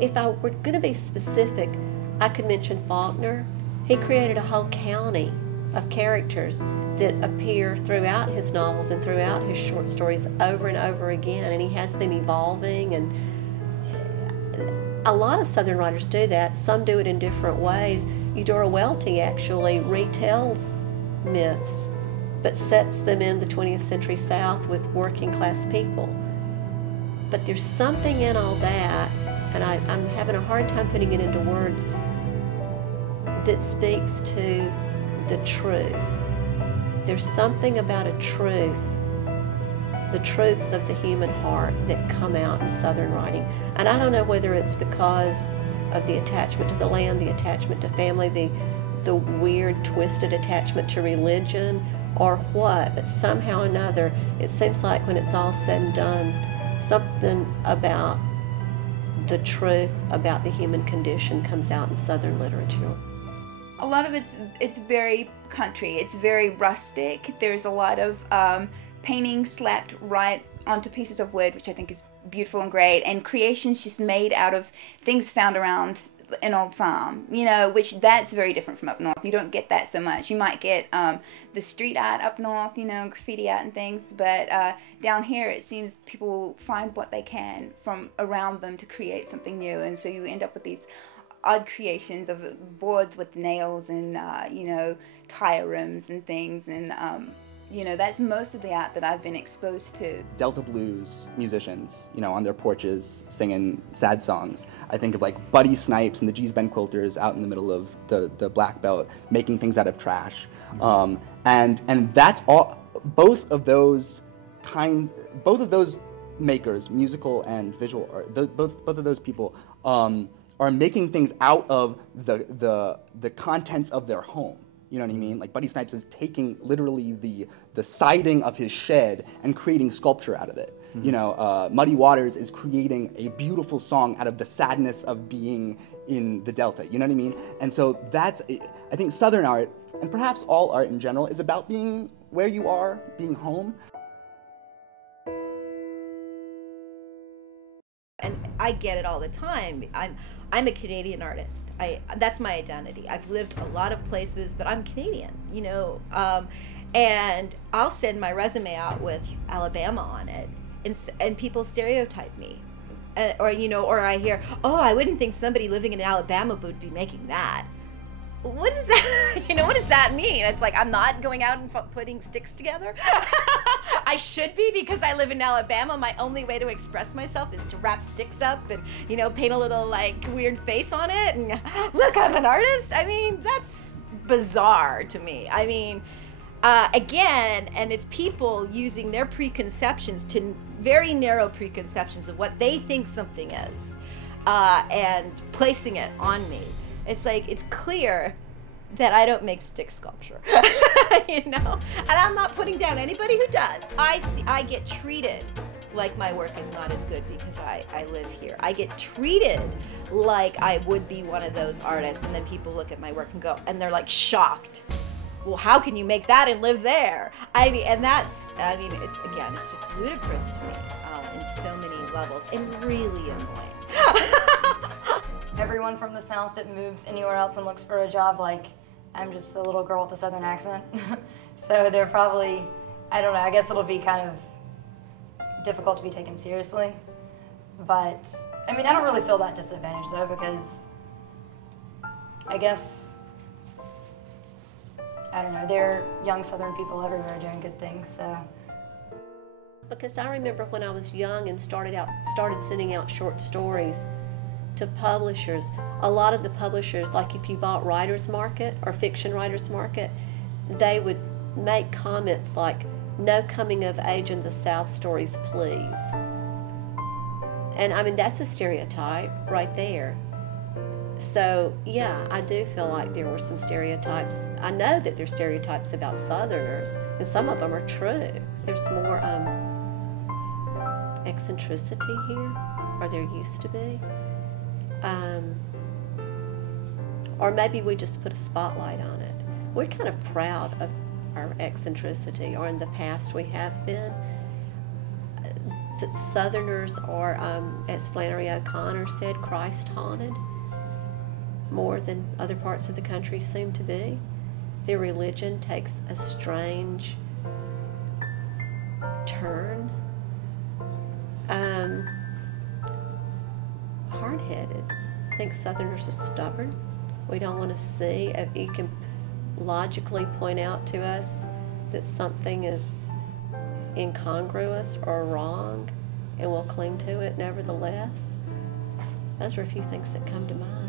If I were going to be specific, I could mention Faulkner. He created a whole county of characters that appear throughout his novels and throughout his short stories over and over again, and he has them evolving. And a lot of Southern writers do that. Some do it in different ways. Eudora Welty actually retells myths, but sets them in the 20th century South with working class people. But there's something in all that, and I'm having a hard time putting it into words, that speaks to the truth. There's something about a truth, the truths of the human heart, that come out in Southern writing. And I don't know whether it's because of the attachment to the land, the attachment to family, the weird, twisted attachment to religion, or what, but somehow or another, it seems like when it's all said and done, something about the truth about the human condition comes out in Southern literature. A lot of it's very country. It's very rustic. There's a lot of painting slapped right onto pieces of wood, which I think is beautiful and great, and creations just made out of things found around an old farm, you know, which that's very different from up north. You don't get that so much. You might get the street art up north, you know, graffiti art and things, but down here it seems people find what they can from around them to create something new, and so you end up with these odd creations of boards with nails and you know, tire rims and things, and you know, that's most of the art that I've been exposed to. Delta blues musicians, you know, on their porches singing sad songs. I think of like Buddy Snipes and the Gee's Ben Quilters out in the middle of the Black Belt making things out of trash. And that's all, both of those makers, musical and visual art, both of those people are making things out of the contents of their home. You know what I mean? Like Buddy Snipes is taking literally the siding of his shed and creating sculpture out of it. Mm-hmm. You know, Muddy Waters is creating a beautiful song out of the sadness of being in the Delta. You know what I mean? And so that's, I think Southern art, and perhaps all art in general, is about being where you are, being home. And I get it all the time. I'm a Canadian artist. That's my identity. I've lived a lot of places, but I'm Canadian, you know. And I'll send my resume out with Alabama on it, and people stereotype me, or you know, or I hear, oh, I wouldn't think somebody living in Alabama would be making that. What is that? You know, what does that mean? It's like I'm not going out and putting sticks together. I should be, because I live in Alabama. My only way to express myself is to wrap sticks up and, you know, paint a little like weird face on it and look, I'm an artist. I mean, that's bizarre to me. I mean, again, and it's people using their preconceptions, to very narrow preconceptions of what they think something is, and placing it on me. It's like, it's clear that I don't make stick sculpture, you know? And I'm not putting down anybody who does. I get treated like my work is not as good because I live here. I get treated like I would be one of those artists, and then people look at my work and go, and they're like shocked. Well, how can you make that and live there? I mean, it's, again, it's just ludicrous to me in so many levels, and really annoying. Everyone from the South that moves anywhere else and looks for a job, like, I'm just a little girl with a Southern accent. So they're probably, I don't know, I guess it'll be kind of difficult to be taken seriously. But, I mean, I don't really feel that disadvantaged though, because I guess, I don't know, there are young Southern people everywhere doing good things, so. Because I remember when I was young and started sending out short stories to publishers, a lot of the publishers, like if you bought Writer's Market or Fiction Writer's Market, they would make comments like, no coming of age in the South stories, please. And I mean, that's a stereotype right there. So yeah, I do feel like there were some stereotypes. I know that there's stereotypes about Southerners, and some of them are true. There's more eccentricity here, or there used to be. Or maybe we just put a spotlight on it. We're kind of proud of our eccentricity, or in the past we have been. the Southerners are, as Flannery O'Connor said, Christ haunted more than other parts of the country seem to be. Their religion takes a strange turn. Hard-headed. I think Southerners are stubborn. We don't want to see if you can logically point out to us that something is incongruous or wrong, and we'll cling to it nevertheless. Those are a few things that come to mind.